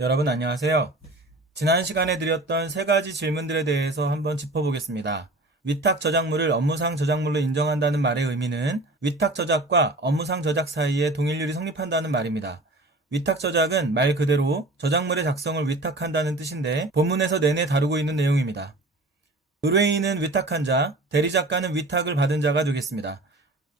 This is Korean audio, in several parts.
여러분 안녕하세요. 지난 시간에 드렸던 세 가지 질문들에 대해서 한번 짚어보겠습니다. 위탁 저작물을 업무상 저작물로 인정한다는 말의 의미는 위탁 저작과 업무상 저작 사이에 동일률이 성립한다는 말입니다. 위탁 저작은 말 그대로 저작물의 작성을 위탁한다는 뜻인데 본문에서 내내 다루고 있는 내용입니다. 의뢰인은 위탁한 자, 대리작가는 위탁을 받은 자가 되겠습니다.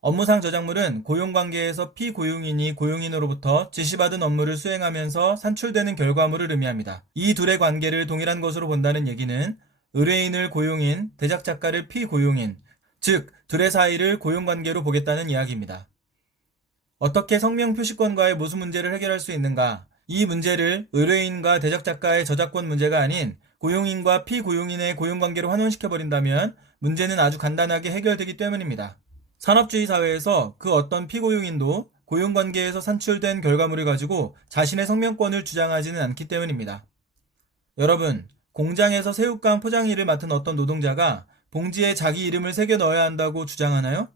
업무상 저작물은 고용관계에서 피고용인이 고용인으로부터 지시받은 업무를 수행하면서 산출되는 결과물을 의미합니다. 이 둘의 관계를 동일한 것으로 본다는 얘기는 의뢰인을 고용인, 대작작가를 피고용인, 즉 둘의 사이를 고용관계로 보겠다는 이야기입니다. 어떻게 성명 표시권과의 모수 문제를 해결할 수 있는가? 이 문제를 의뢰인과 대작작가의 저작권 문제가 아닌 고용인과 피고용인의 고용관계로 환원시켜버린다면 문제는 아주 간단하게 해결되기 때문입니다. 산업주의 사회에서 그 어떤 피고용인도 고용관계에서 산출된 결과물을 가지고 자신의 성명권을 주장하지는 않기 때문입니다. 여러분, 공장에서 새우깡 포장 일을 맡은 어떤 노동자가 봉지에 자기 이름을 새겨 넣어야 한다고 주장하나요?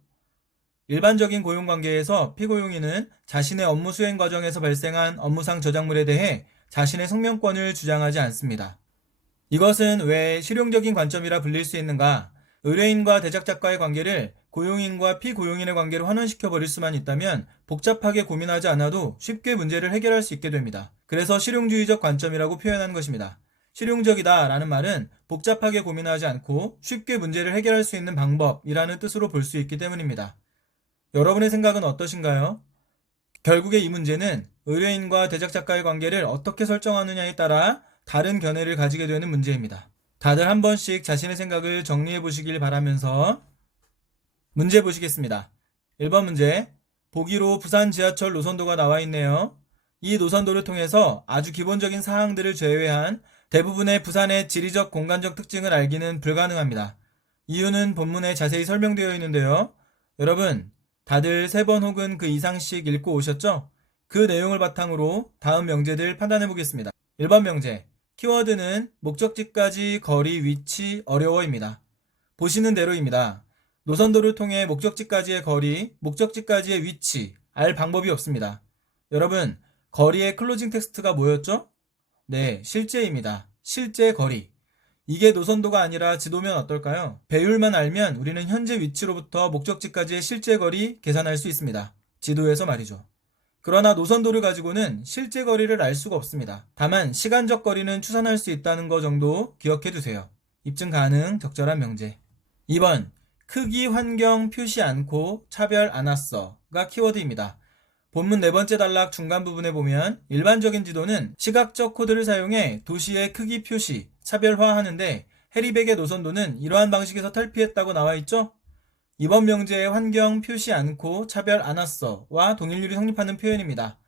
일반적인 고용관계에서 피고용인은 자신의 업무 수행 과정에서 발생한 업무상 저작물에 대해 자신의 성명권을 주장하지 않습니다. 이것은 왜 실용적인 관점이라 불릴 수 있는가? 의뢰인과 대작작가의 관계를 고용인과 피고용인의 관계로 환원시켜 버릴 수만 있다면 복잡하게 고민하지 않아도 쉽게 문제를 해결할 수 있게 됩니다. 그래서 실용주의적 관점이라고 표현한 것입니다. 실용적이다 라는 말은 복잡하게 고민하지 않고 쉽게 문제를 해결할 수 있는 방법이라는 뜻으로 볼 수 있기 때문입니다. 여러분의 생각은 어떠신가요? 결국에 이 문제는 의뢰인과 대작작가의 관계를 어떻게 설정하느냐에 따라 다른 견해를 가지게 되는 문제입니다. 다들 한 번씩 자신의 생각을 정리해 보시길 바라면서 문제 보시겠습니다. 1번 문제, 보기로 부산 지하철 노선도가 나와 있네요. 이 노선도를 통해서 아주 기본적인 사항들을 제외한 대부분의 부산의 지리적 공간적 특징을 알기는 불가능합니다. 이유는 본문에 자세히 설명되어 있는데요. 여러분, 다들 3번 혹은 그 이상씩 읽고 오셨죠? 그 내용을 바탕으로 다음 명제들 판단해 보겠습니다. 1번 명제, 키워드는 목적지까지 거리, 위치, 어려워입니다. 보시는 대로입니다. 노선도를 통해 목적지까지의 거리, 목적지까지의 위치, 알 방법이 없습니다. 여러분, 거리의 클로징 텍스트가 뭐였죠? 네, 실제입니다. 실제 거리. 이게 노선도가 아니라 지도면 어떨까요? 배율만 알면 우리는 현재 위치로부터 목적지까지의 실제 거리 계산할 수 있습니다. 지도에서 말이죠. 그러나 노선도를 가지고는 실제 거리를 알 수가 없습니다. 다만 시간적 거리는 추산할 수 있다는 거 정도 기억해 두세요. 입증 가능, 적절한 명제. 2번, 크기 환경 표시 않고 차별 안 왔어가 키워드입니다. 본문 네 번째 단락 중간 부분에 보면 일반적인 지도는 시각적 코드를 사용해 도시의 크기 표시, 차별화하는데 해리백의 노선도는 이러한 방식에서 탈피했다고 나와 있죠? 이번 명제의 환경 표시 않고 차별 안 왔어와 동일률이 성립하는 표현입니다.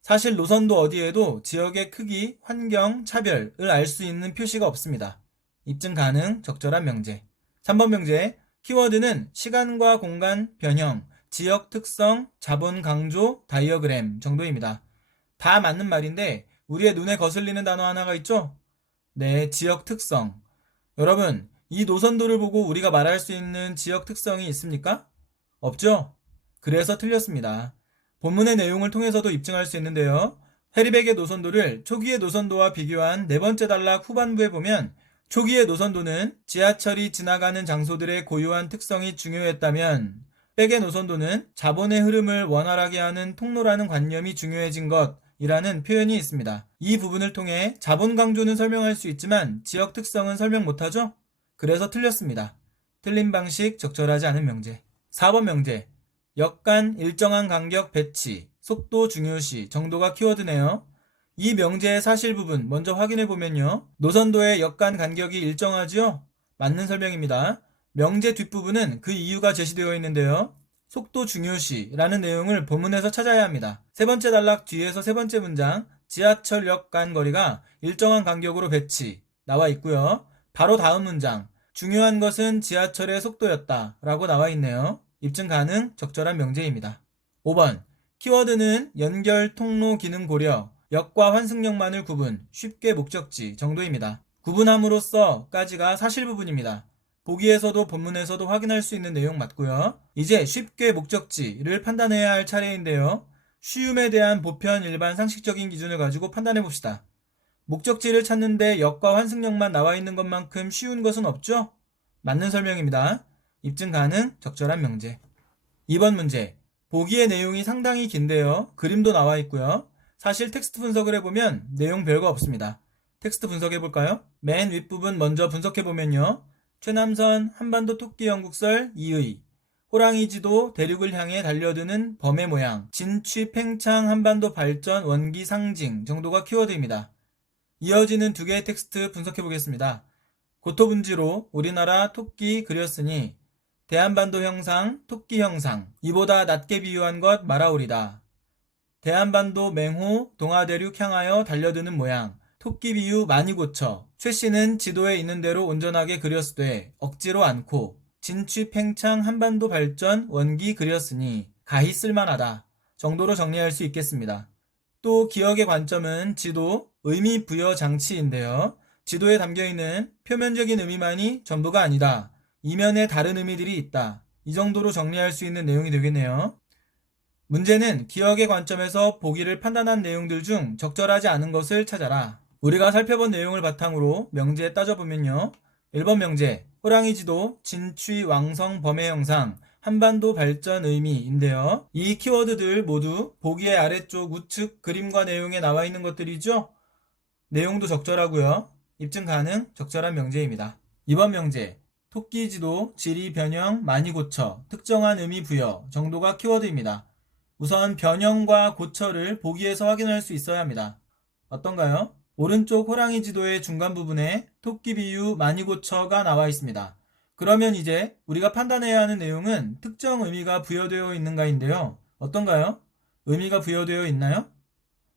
사실 노선도 어디에도 지역의 크기, 환경, 차별을 알 수 있는 표시가 없습니다. 입증 가능, 적절한 명제. 3번 명제, 키워드는 시간과 공간, 변형, 지역 특성, 자본 강조, 다이어그램 정도입니다. 다 맞는 말인데 우리의 눈에 거슬리는 단어 하나가 있죠? 네, 지역 특성. 여러분, 이 노선도를 보고 우리가 말할 수 있는 지역 특성이 있습니까? 없죠? 그래서 틀렸습니다. 본문의 내용을 통해서도 입증할 수 있는데요. 해리백의 노선도를 초기의 노선도와 비교한 네 번째 단락 후반부에 보면 초기의 노선도는 지하철이 지나가는 장소들의 고유한 특성이 중요했다면 백의 노선도는 자본의 흐름을 원활하게 하는 통로라는 관념이 중요해진 것이라는 표현이 있습니다. 이 부분을 통해 자본 강조는 설명할 수 있지만 지역 특성은 설명 못하죠? 그래서 틀렸습니다. 틀린 방식 적절하지 않은 명제. 4번 명제, 역간 일정한 간격 배치, 속도 중요시 정도가 키워드네요. 이 명제의 사실 부분 먼저 확인해 보면요. 노선도의 역간 간격이 일정하지요? 맞는 설명입니다. 명제 뒷부분은 그 이유가 제시되어 있는데요. 속도 중요시라는 내용을 본문에서 찾아야 합니다. 세 번째 단락 뒤에서 세 번째 문장 지하철역 간 거리가 일정한 간격으로 배치 나와 있고요. 바로 다음 문장 중요한 것은 지하철의 속도였다 라고 나와 있네요. 입증 가능, 적절한 명제입니다. 5번, 키워드는 연결, 통로, 기능 고려, 역과 환승역만을 구분, 쉽게 목적지 정도입니다. 구분함으로써 까지가 사실 부분입니다. 보기에서도 본문에서도 확인할 수 있는 내용 맞고요. 이제 쉽게 목적지를 판단해야 할 차례인데요. 쉬움에 대한 보편 일반 상식적인 기준을 가지고 판단해 봅시다. 목적지를 찾는데 역과 환승역만 나와 있는 것만큼 쉬운 것은 없죠? 맞는 설명입니다. 입증 가능, 적절한 명제. 2번 문제. 보기의 내용이 상당히 긴데요. 그림도 나와 있고요. 사실 텍스트 분석을 해보면 내용 별거 없습니다. 텍스트 분석해볼까요? 맨 윗부분 먼저 분석해보면요. 최남선 한반도 토끼 영국설 2의 호랑이 지도 대륙을 향해 달려드는 범의 모양 진취 팽창 한반도 발전 원기 상징 정도가 키워드입니다. 이어지는 두 개의 텍스트 분석해보겠습니다. 고토분지로 우리나라 토끼 그렸으니 대한반도 형상 토끼 형상 이보다 낮게 비유한 것 말아오리다. 대한반도 맹호 동아대륙 향하여 달려드는 모양 토끼 비유 많이 고쳐 최씨는 지도에 있는 대로 온전하게 그렸으되 억지로 않고 진취 팽창 한반도 발전 원기 그렸으니 가히 쓸만하다 정도로 정리할 수 있겠습니다. 또 기억의 관점은 지도 의미 부여 장치인데요. 지도에 담겨있는 표면적인 의미만이 전부가 아니다. 이면에 다른 의미들이 있다. 이 정도로 정리할 수 있는 내용이 되겠네요. 문제는 기억의 관점에서 보기를 판단한 내용들 중 적절하지 않은 것을 찾아라. 우리가 살펴본 내용을 바탕으로 명제에 따져보면요. 1번 명제, 호랑이 지도, 진취, 왕성, 범의 형상, 한반도 발전 의미인데요. 이 키워드들 모두 보기의 아래쪽 우측 그림과 내용에 나와 있는 것들이죠. 내용도 적절하고요. 입증 가능, 적절한 명제입니다. 2번 명제, 토끼 지도, 지리 변형, 많이 고쳐, 특정한 의미 부여 정도가 키워드입니다. 우선 변형과 고쳐를 보기에서 확인할 수 있어야 합니다. 어떤가요? 오른쪽 호랑이 지도의 중간 부분에 토끼 비유 많이 고쳐가 나와 있습니다. 그러면 이제 우리가 판단해야 하는 내용은 특정 의미가 부여되어 있는가인데요. 어떤가요? 의미가 부여되어 있나요?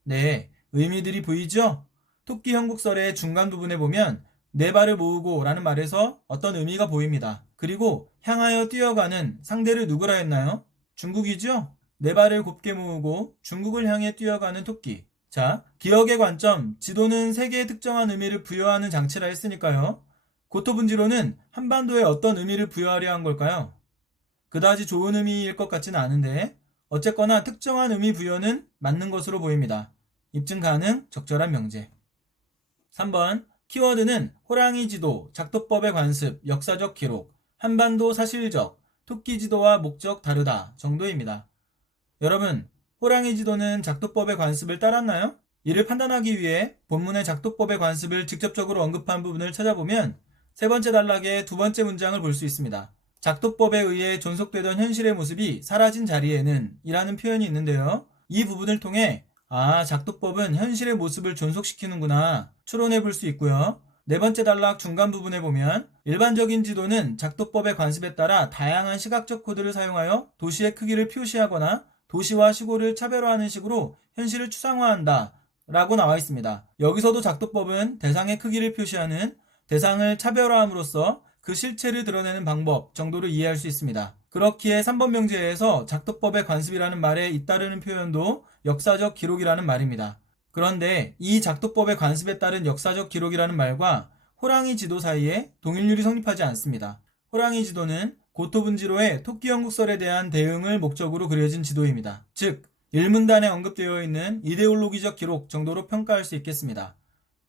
네, 의미들이 보이죠? 토끼 형국설의 중간 부분에 보면 네 발을 모으고 라는 말에서 어떤 의미가 보입니다. 그리고 향하여 뛰어가는 상대를 누구라 했나요? 중국이죠? 네 발을 곱게 모으고 중국을 향해 뛰어가는 토끼. 자, 기억의 관점, 지도는 세계에 특정한 의미를 부여하는 장치라 했으니까요. 고토분지로는 한반도에 어떤 의미를 부여하려 한 걸까요? 그다지 좋은 의미일 것 같지는 않은데 어쨌거나 특정한 의미 부여는 맞는 것으로 보입니다. 입증 가능, 적절한 명제. 3번 키워드는 호랑이 지도, 작도법의 관습, 역사적 기록, 한반도 사실적, 토끼 지도와 목적 다르다 정도입니다. 여러분, 호랑이 지도는 작도법의 관습을 따랐나요? 이를 판단하기 위해 본문의 작도법의 관습을 직접적으로 언급한 부분을 찾아보면 세 번째 단락의 두 번째 문장을 볼 수 있습니다. 작도법에 의해 존속되던 현실의 모습이 사라진 자리에는 이라는 표현이 있는데요. 이 부분을 통해 작도법은 현실의 모습을 존속시키는구나 추론해 볼 수 있고요. 네 번째 단락 중간 부분에 보면 일반적인 지도는 작도법의 관습에 따라 다양한 시각적 코드를 사용하여 도시의 크기를 표시하거나 도시와 시골을 차별화하는 식으로 현실을 추상화한다 라고 나와 있습니다. 여기서도 작도법은 대상의 크기를 표시하는 대상을 차별화함으로써 그 실체를 드러내는 방법 정도로 이해할 수 있습니다. 그렇기에 3번 명제에서 작도법의 관습이라는 말에 잇따르는 표현도 역사적 기록이라는 말입니다. 그런데 이 작도법의 관습에 따른 역사적 기록이라는 말과 호랑이 지도 사이에 동일률이 성립하지 않습니다. 호랑이 지도는 고토분지로의 토끼 영국설에 대한 대응을 목적으로 그려진 지도입니다. 즉, 일문단에 언급되어 있는 이데올로기적 기록 정도로 평가할 수 있겠습니다.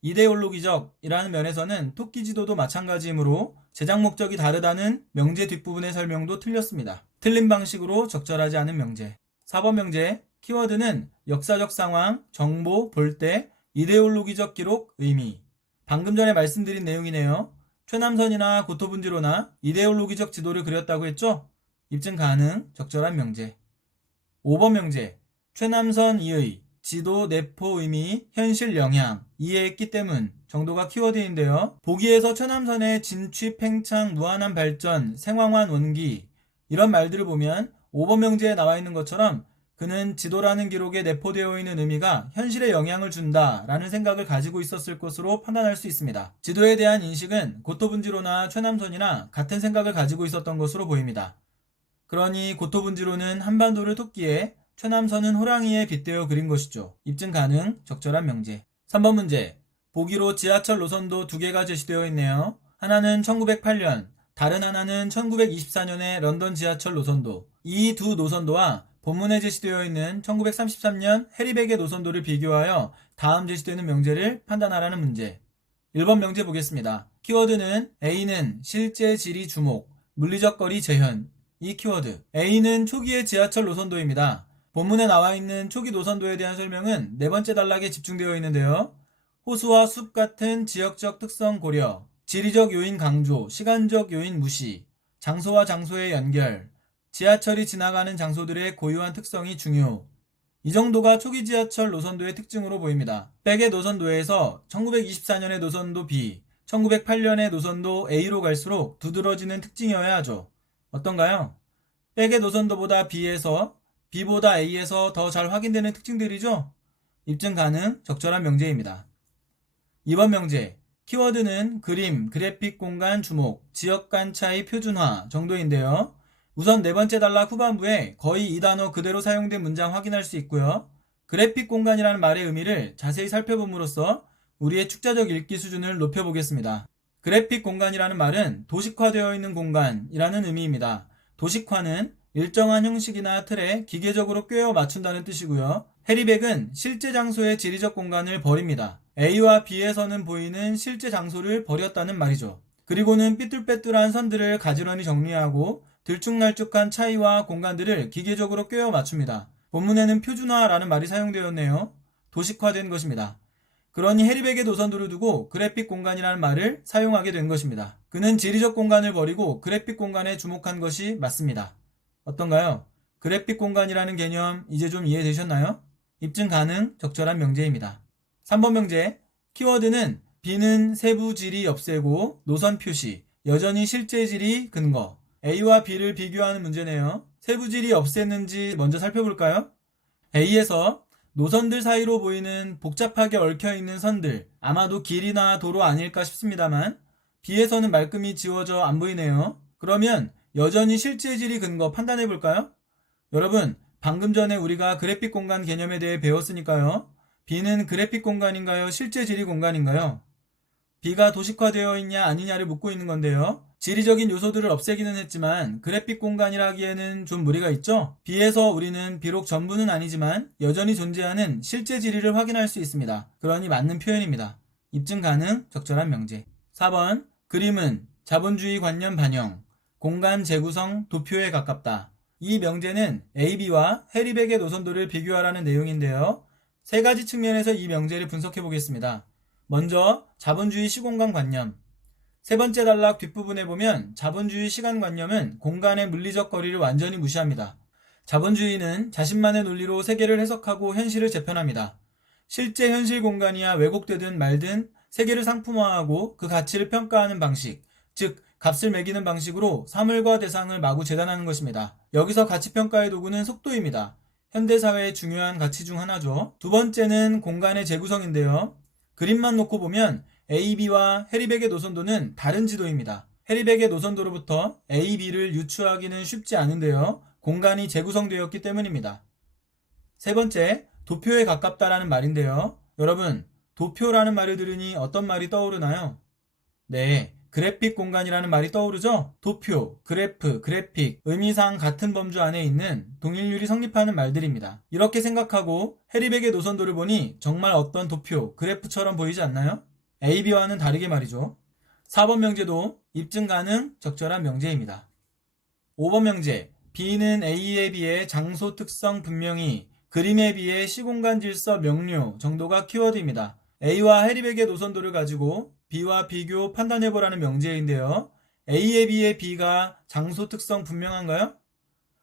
이데올로기적이라는 면에서는 토끼 지도도 마찬가지이므로 제작 목적이 다르다는 명제 뒷부분의 설명도 틀렸습니다. 틀린 방식으로 적절하지 않은 명제. 4번 명제, 키워드는 역사적 상황, 정보, 볼 때, 이데올로기적 기록, 의미. 방금 전에 말씀드린 내용이네요. 최남선이나 고토분지로나 이데올로기적 지도를 그렸다고 했죠? 입증 가능, 적절한 명제. 5번 명제, 최남선 이의 지도 내포 의미, 현실 영향, 이해했기 때문 정도가 키워드인데요. 보기에서 최남선의 진취, 팽창, 무한한 발전, 생황환 원기 이런 말들을 보면 5번 명제에 나와 있는 것처럼 그는 지도라는 기록에 내포되어 있는 의미가 현실에 영향을 준다라는 생각을 가지고 있었을 것으로 판단할 수 있습니다. 지도에 대한 인식은 고토분지로나 최남선이나 같은 생각을 가지고 있었던 것으로 보입니다. 그러니 고토분지로는 한반도를 토끼에, 최남선은 호랑이에 빗대어 그린 것이죠. 입증 가능, 적절한 명제. 3번 문제, 보기로 지하철 노선도 두 개가 제시되어 있네요. 하나는 1908년, 다른 하나는 1924년의 런던 지하철 노선도. 이 두 노선도와 본문에 제시되어 있는 1933년 해리백의 노선도를 비교하여 다음 제시되는 명제를 판단하라는 문제. 1번 명제 보겠습니다. 키워드는 A는 실제 지리 주목, 물리적 거리 재현. 이 키워드. A는 초기의 지하철 노선도입니다. 본문에 나와 있는 초기 노선도에 대한 설명은 네 번째 단락에 집중되어 있는데요. 호수와 숲 같은 지역적 특성 고려, 지리적 요인 강조, 시간적 요인 무시, 장소와 장소의 연결, 지하철이 지나가는 장소들의 고유한 특성이 중요. 이 정도가 초기 지하철 노선도의 특징으로 보입니다. 백의 노선도에서 1924년의 노선도 B, 1908년의 노선도 A로 갈수록 두드러지는 특징이어야 하죠. 어떤가요? 백의 노선도보다 B에서 B보다 A에서 더 잘 확인되는 특징들이죠? 입증 가능, 적절한 명제입니다. 2번 명제. 키워드는 그림, 그래픽 공간 주목, 지역 간 차이 표준화 정도인데요. 우선 네 번째 단락 후반부에 거의 이 단어 그대로 사용된 문장 확인할 수 있고요. 그래픽 공간이라는 말의 의미를 자세히 살펴봄으로써 우리의 축자적 읽기 수준을 높여보겠습니다. 그래픽 공간이라는 말은 도식화되어 있는 공간이라는 의미입니다. 도식화는 일정한 형식이나 틀에 기계적으로 꿰어 맞춘다는 뜻이고요. 해리백은 실제 장소의 지리적 공간을 버립니다. A와 B에서는 보이는 실제 장소를 버렸다는 말이죠. 그리고는 삐뚤빼뚤한 선들을 가지런히 정리하고 들쭉날쭉한 차이와 공간들을 기계적으로 꿰어 맞춥니다. 본문에는 표준화라는 말이 사용되었네요. 도식화된 것입니다. 그러니 해리백의 노선도를 두고 그래픽 공간이라는 말을 사용하게 된 것입니다. 그는 지리적 공간을 버리고 그래픽 공간에 주목한 것이 맞습니다. 어떤가요? 그래픽 공간이라는 개념 이제 좀 이해되셨나요? 입증 가능, 적절한 명제입니다. 3번 명제. 키워드는 B는 세부 지리 없애고 노선 표시, 여전히 실제 지리 근거. A와 B를 비교하는 문제네요. 세부 지리 없앴는지 먼저 살펴볼까요? A에서 노선들 사이로 보이는 복잡하게 얽혀있는 선들, 아마도 길이나 도로 아닐까 싶습니다만 B에서는 말끔히 지워져 안 보이네요. 그러면 여전히 실제 지리 근거 판단해볼까요? 여러분, 방금 전에 우리가 그래픽 공간 개념에 대해 배웠으니까요. B는 그래픽 공간인가요? 실제 지리 공간인가요? B가 도식화되어 있냐 아니냐를 묻고 있는 건데요. 지리적인 요소들을 없애기는 했지만 그래픽 공간이라 하기에는 좀 무리가 있죠? B에서 우리는 비록 전부는 아니지만 여전히 존재하는 실제 지리를 확인할 수 있습니다. 그러니 맞는 표현입니다. 입증 가능, 적절한 명제. 4번. 그림은 자본주의 관념 반영, 공간 재구성 도표에 가깝다. 이 명제는 AB와 해리백의 노선도를 비교하라는 내용인데요. 세 가지 측면에서 이 명제를 분석해 보겠습니다. 먼저 자본주의 시공간 관념. 세 번째 단락 뒷부분에 보면 자본주의 시간관념은 공간의 물리적 거리를 완전히 무시합니다. 자본주의는 자신만의 논리로 세계를 해석하고 현실을 재편합니다. 실제 현실 공간이야 왜곡되든 말든 세계를 상품화하고 그 가치를 평가하는 방식, 즉 값을 매기는 방식으로 사물과 대상을 마구 재단하는 것입니다. 여기서 가치평가의 도구는 속도입니다. 현대사회의 중요한 가치 중 하나죠. 두 번째는 공간의 재구성인데요. 그림만 놓고 보면 AB와 해리백의 노선도는 다른 지도입니다. 해리백의 노선도로부터 AB를 유추하기는 쉽지 않은데요. 공간이 재구성되었기 때문입니다. 세 번째, 도표에 가깝다라는 말인데요. 여러분, 도표라는 말을 들으니 어떤 말이 떠오르나요? 네, 그래픽 공간이라는 말이 떠오르죠? 도표, 그래프, 그래픽, 의미상 같은 범주 안에 있는 동일률이 성립하는 말들입니다. 이렇게 생각하고 해리백의 노선도를 보니 정말 어떤 도표, 그래프처럼 보이지 않나요? AB와는 다르게 말이죠. 4번 명제도 입증 가능, 적절한 명제입니다. 5번 명제. B는 A에 비해 장소 특성 분명히, 그림에 비해 시공간 질서 명료 정도가 키워드입니다. A와 해리백의 노선도를 가지고 B와 비교 판단해보라는 명제인데요. A에 비해 B가 장소 특성 분명한가요?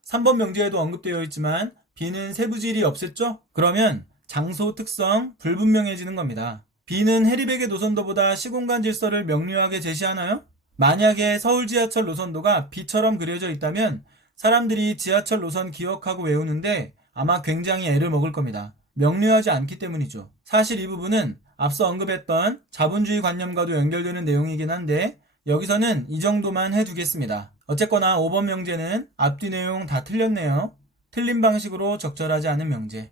3번 명제에도 언급되어 있지만 B는 세부질이 없앴죠? 그러면 장소 특성 불분명해지는 겁니다. B는 해리백의 노선도보다 시공간 질서를 명료하게 제시하나요? 만약에 서울 지하철 노선도가 B처럼 그려져 있다면 사람들이 지하철 노선 기억하고 외우는데 아마 굉장히 애를 먹을 겁니다. 명료하지 않기 때문이죠. 사실 이 부분은 앞서 언급했던 자본주의 관념과도 연결되는 내용이긴 한데 여기서는 이 정도만 해두겠습니다. 어쨌거나 5번 명제는 앞뒤 내용 다 틀렸네요. 틀린 방식으로 적절하지 않은 명제.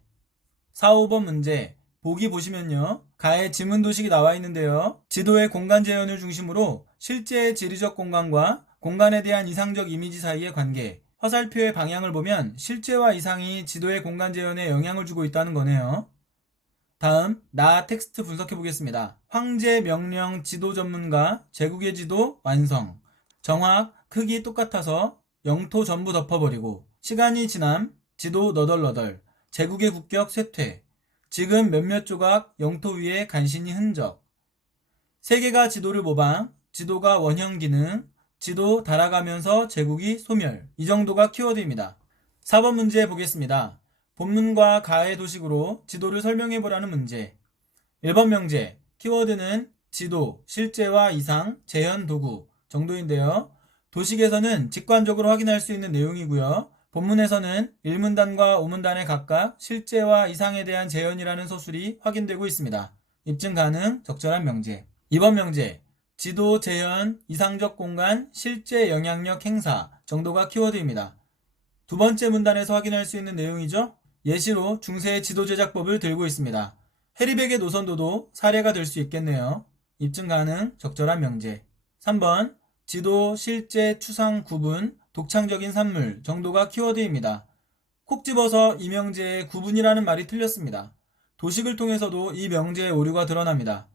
4, 5번 문제. 보기 보시면요. 가에 지문도식이 나와 있는데요. 지도의 공간 재현을 중심으로 실제의 지리적 공간과 공간에 대한 이상적 이미지 사이의 관계, 화살표의 방향을 보면 실제와 이상이 지도의 공간 재현에 영향을 주고 있다는 거네요. 다음 나 텍스트 분석해 보겠습니다. 황제, 명령, 지도 전문가, 제국의 지도 완성. 정확, 크기 똑같아서 영토 전부 덮어버리고 시간이 지남, 지도 너덜너덜, 제국의 국격 쇠퇴. 지금 몇몇 조각 영토 위에 간신히 흔적. 세계가 지도를 모방, 지도가 원형 기능, 지도 달아가면서 제국이 소멸. 이 정도가 키워드입니다. 4번 문제 보겠습니다. 본문과 가의 도식으로 지도를 설명해 보라는 문제. 1번 명제, 키워드는 지도, 실제와 이상, 재현 도구 정도인데요. 도식에서는 직관적으로 확인할 수 있는 내용이고요. 본문에서는 1문단과 5문단에 각각 실제와 이상에 대한 재현이라는 서술이 확인되고 있습니다. 입증 가능, 적절한 명제. 2번 명제, 지도, 재현, 이상적 공간, 실제 영향력 행사 정도가 키워드입니다. 두 번째 문단에서 확인할 수 있는 내용이죠. 예시로 중세의 지도 제작법을 들고 있습니다. 해리백의 노선도도 사례가 될 수 있겠네요. 입증 가능, 적절한 명제. 3번, 지도, 실제, 추상, 구분, 독창적인 산물 정도가 키워드입니다. 콕 집어서 이 명제의 구분이라는 말이 틀렸습니다. 도식을 통해서도 이 명제의 오류가 드러납니다.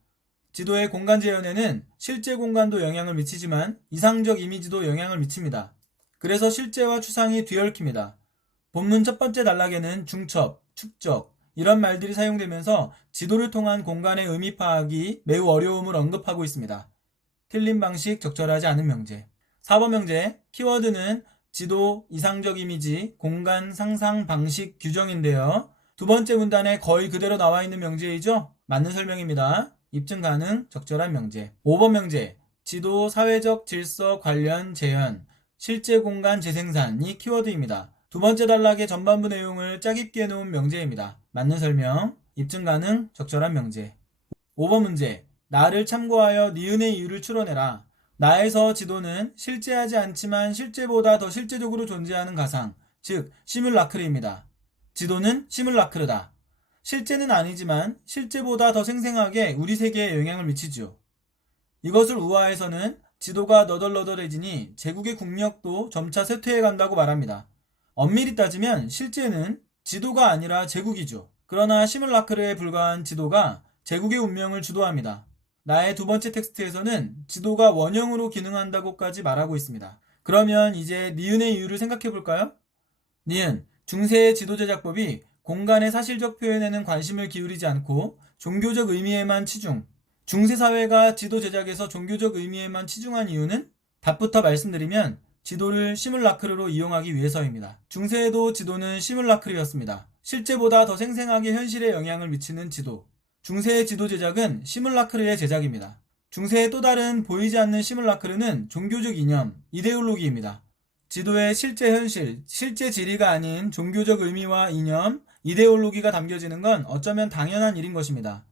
지도의 공간 재현에는 실제 공간도 영향을 미치지만 이상적 이미지도 영향을 미칩니다. 그래서 실제와 추상이 뒤얽힙니다. 본문 첫 번째 단락에는 중첩, 축적 이런 말들이 사용되면서 지도를 통한 공간의 의미 파악이 매우 어려움을 언급하고 있습니다. 틀린 방식, 적절하지 않은 명제. 4번 명제, 키워드는 지도, 이상적 이미지, 공간, 상상, 방식, 규정인데요. 두 번째 문단에 거의 그대로 나와 있는 명제이죠? 맞는 설명입니다. 입증 가능, 적절한 명제. 5번 명제, 지도, 사회적 질서, 관련, 재현, 실제 공간 재생산이 키워드입니다. 두 번째 단락의 전반부 내용을 짜깁기 해놓은 명제입니다. 맞는 설명, 입증 가능, 적절한 명제. 5번 문제, 나를 참고하여 니은의 이유를 추론해라. 나에서 지도는 실제하지 않지만 실제보다 더 실제적으로 존재하는 가상, 즉 시뮬라크르입니다. 지도는 시뮬라크르다. 실제는 아니지만 실제보다 더 생생하게 우리 세계에 영향을 미치죠. 이것을 우화해서는 지도가 너덜너덜해지니 제국의 국력도 점차 쇠퇴해 간다고 말합니다. 엄밀히 따지면 실제는 지도가 아니라 제국이죠. 그러나 시뮬라크르에 불과한 지도가 제국의 운명을 주도합니다. 나의 두 번째 텍스트에서는 지도가 원형으로 기능한다고까지 말하고 있습니다. 그러면 이제 니은의 이유를 생각해 볼까요? 니은, 중세의 지도 제작법이 공간의 사실적 표현에는 관심을 기울이지 않고 종교적 의미에만 치중. 중세 사회가 지도 제작에서 종교적 의미에만 치중한 이유는 답부터 말씀드리면 지도를 시뮬라크르로 이용하기 위해서입니다. 중세에도 지도는 시뮬라크르였습니다. 실제보다 더 생생하게 현실에 영향을 미치는 지도. 중세의 지도 제작은 시뮬라크르의 제작입니다. 중세의 또 다른 보이지 않는 시뮬라크르는 종교적 이념, 이데올로기입니다. 지도의 실제 현실, 실제 지리가 아닌 종교적 의미와 이념, 이데올로기가 담겨지는 건 어쩌면 당연한 일인 것입니다.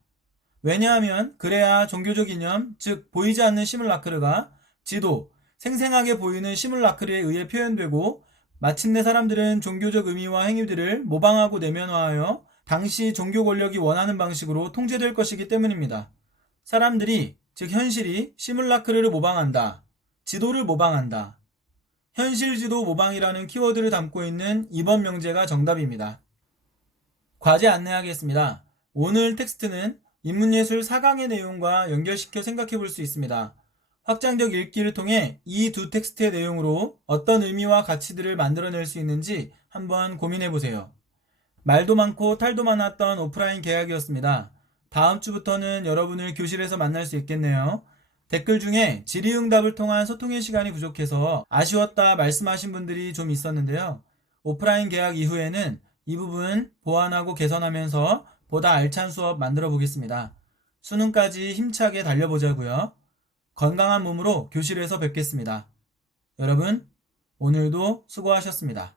왜냐하면 그래야 종교적 이념, 즉 보이지 않는 시뮬라크르가 지도, 생생하게 보이는 시뮬라크르에 의해 표현되고 마침내 사람들은 종교적 의미와 행위들을 모방하고 내면화하여 당시 종교 권력이 원하는 방식으로 통제될 것이기 때문입니다. 사람들이, 즉 현실이 시뮬라크르를 모방한다, 지도를 모방한다. 현실 지도 모방이라는 키워드를 담고 있는 이번 명제가 정답입니다. 과제 안내하겠습니다. 오늘 텍스트는 인문예술 4강의 내용과 연결시켜 생각해 볼 수 있습니다. 확장적 읽기를 통해 이 두 텍스트의 내용으로 어떤 의미와 가치들을 만들어낼 수 있는지 한번 고민해 보세요. 말도 많고 탈도 많았던 오프라인 개학이었습니다. 다음 주부터는 여러분을 교실에서 만날 수 있겠네요. 댓글 중에 질의응답을 통한 소통의 시간이 부족해서 아쉬웠다 말씀하신 분들이 좀 있었는데요. 오프라인 개학 이후에는 이 부분 보완하고 개선하면서 보다 알찬 수업 만들어 보겠습니다. 수능까지 힘차게 달려보자고요. 건강한 몸으로 교실에서 뵙겠습니다. 여러분, 오늘도 수고하셨습니다.